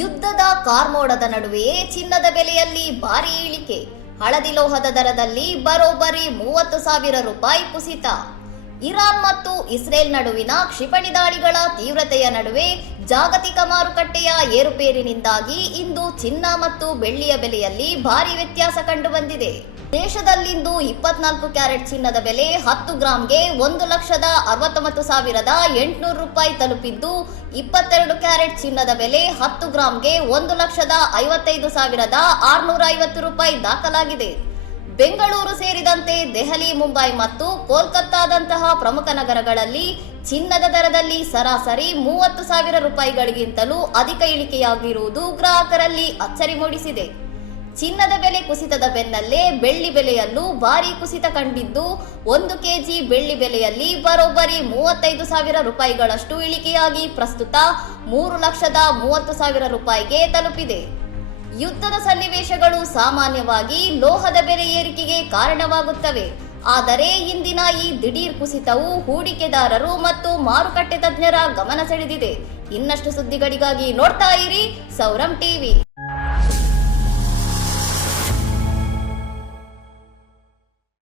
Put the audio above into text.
ಯುದ್ಧದ ಕಾರ್ಮೋಡದ ನಡುವೆಯೇ ಚಿನ್ನದ ಬೆಲೆಯಲ್ಲಿ ಭಾರೀ ಇಳಿಕೆ. ಹಳದಿ ಲೋಹದ ದರದಲ್ಲಿ ಬರೋಬ್ಬರಿ 30,000 ರೂಪಾಯಿ ಕುಸಿತ. ಇರಾನ್ ಮತ್ತು ಇಸ್ರೇಲ್ ನಡುವಿನ ಕ್ಷಿಪಣಿ ದಾಳಿಗಳ ತೀವ್ರತೆಯ ನಡುವೆ ಜಾಗತಿಕ ಮಾರುಕಟ್ಟೆಯ ಏರುಪೇರಿನಿಂದಾಗಿ ಇಂದು ಚಿನ್ನ ಮತ್ತು ಬೆಳ್ಳಿಯ ಬೆಲೆಯಲ್ಲಿ ಭಾರೀ ವ್ಯತ್ಯಾಸ ಕಂಡುಬಂದಿದೆ. ದೇಶದಲ್ಲಿಂದು 24 ಕ್ಯಾರೆಟ್ ಚಿನ್ನದ ಬೆಲೆ 10 ಗ್ರಾಂಗೆ 1,69,800 ರೂಪಾಯಿ ತಲುಪಿದ್ದು, 22 ಕ್ಯಾರೆಟ್ ಚಿನ್ನದ ಬೆಲೆ 10 ಗ್ರಾಂಗೆ 1,55,650 ರೂಪಾಯಿ ದಾಖಲಾಗಿದೆ. ಬೆಂಗಳೂರು ಸೇರಿದಂತೆ ದೆಹಲಿ, ಮುಂಬೈ ಮತ್ತು ಕೋಲ್ಕತ್ತಾದಂತಹ ಪ್ರಮುಖ ನಗರಗಳಲ್ಲಿ ಚಿನ್ನದ ದರದಲ್ಲಿ ಸರಾಸರಿ 30,000 ರೂಪಾಯಿಗಳಿಗಿಂತಲೂ ಅಧಿಕ ಇಳಿಕೆಯಾಗಿರುವುದು ಗ್ರಾಹಕರಲ್ಲಿ ಅಚ್ಚರಿ ಮೂಡಿಸಿದೆ. ಚಿನ್ನದ ಬೆಲೆ ಕುಸಿತದ ಬೆನ್ನಲ್ಲೇ ಬೆಳ್ಳಿ ಬೆಲೆಯಲ್ಲೂ ಭಾರೀ ಕುಸಿತ ಕಂಡಿದ್ದು, 1 ಕೆಜಿ ಬೆಳ್ಳಿ ಬೆಲೆಯಲ್ಲಿ ಬರೋಬ್ಬರಿ 35,000 ರೂಪಾಯಿಗಳಷ್ಟು ಇಳಿಕೆಯಾಗಿ ಪ್ರಸ್ತುತ 3,30,000 ರೂಪಾಯಿಗೆ ತಲುಪಿದೆ. ಯುದ್ಧದ ಸನ್ನಿವೇಶಗಳು ಸಾಮಾನ್ಯವಾಗಿ ಲೋಹದ ಬೆಲೆ ಏರಿಕೆಗೆ ಕಾರಣವಾಗುತ್ತವೆ. ಆದರೆ ಇಂದಿನ ಈ ದಿಢೀರ್ ಕುಸಿತವು ಹೂಡಿಕೆದಾರರು ಮತ್ತು ಮಾರುಕಟ್ಟೆ ತಜ್ಞರ ಗಮನ ಸೆಳೆದಿದೆ. ಇನ್ನಷ್ಟು ಸುದ್ದಿಗಳಿಗಾಗಿ ನೋಡ್ತಾ ಇರಿ ಸೌರಂ ಟಿವಿ.